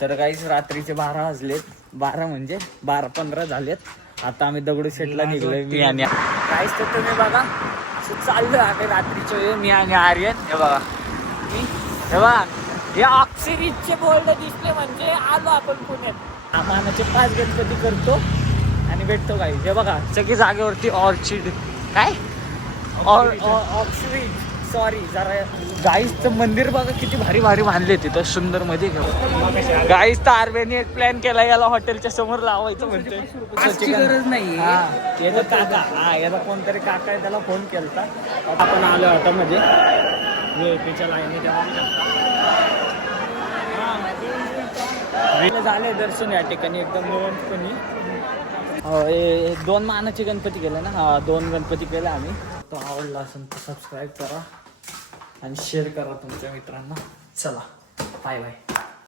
तर काहीच रात्रीचे 12 वाजलेत. 12 म्हणजे 12-15 झालेत. आता आम्ही दगडूशेठला निघलोय मी आणि काहीच तर तुम्ही बघा चाललोय आम्ही रात्रीचे मी आणि आर्यन. हे बघा हे ऑक्सिरीजचे बोर्ड दिसले म्हणजे आलो आपण पुण्यात. मानाचे 5 गणपती करतो आणि भेटतो काही. हे बघा सगळी जागेवरती ऑर्चिड काय ऑक्सिरीज सॉरी जरा गाईचं मंदिर बघा किती भारी भारी बांधले तिथं सुंदर मध्ये. गाईच तर आर्वेने एक प्लॅन केला याला हॉटेलच्या समोर लावायचं म्हणतोय. गरज नाही. याचा काका याचा कोणतरी काका आहे त्याला फोन केलता. आपण आलो ऑटोमध्ये वेळेच्या लाईनी झाले दर्शन या ठिकाणी एकदम निवांतपणे. 2 मानाचे गणपती केले ना. 2 गणपती केले आम्ही. तो आवडला असेल तर सबस्क्राईब करा आणि शेअर करा तुमच्या मित्रांना. चला बाय बाय.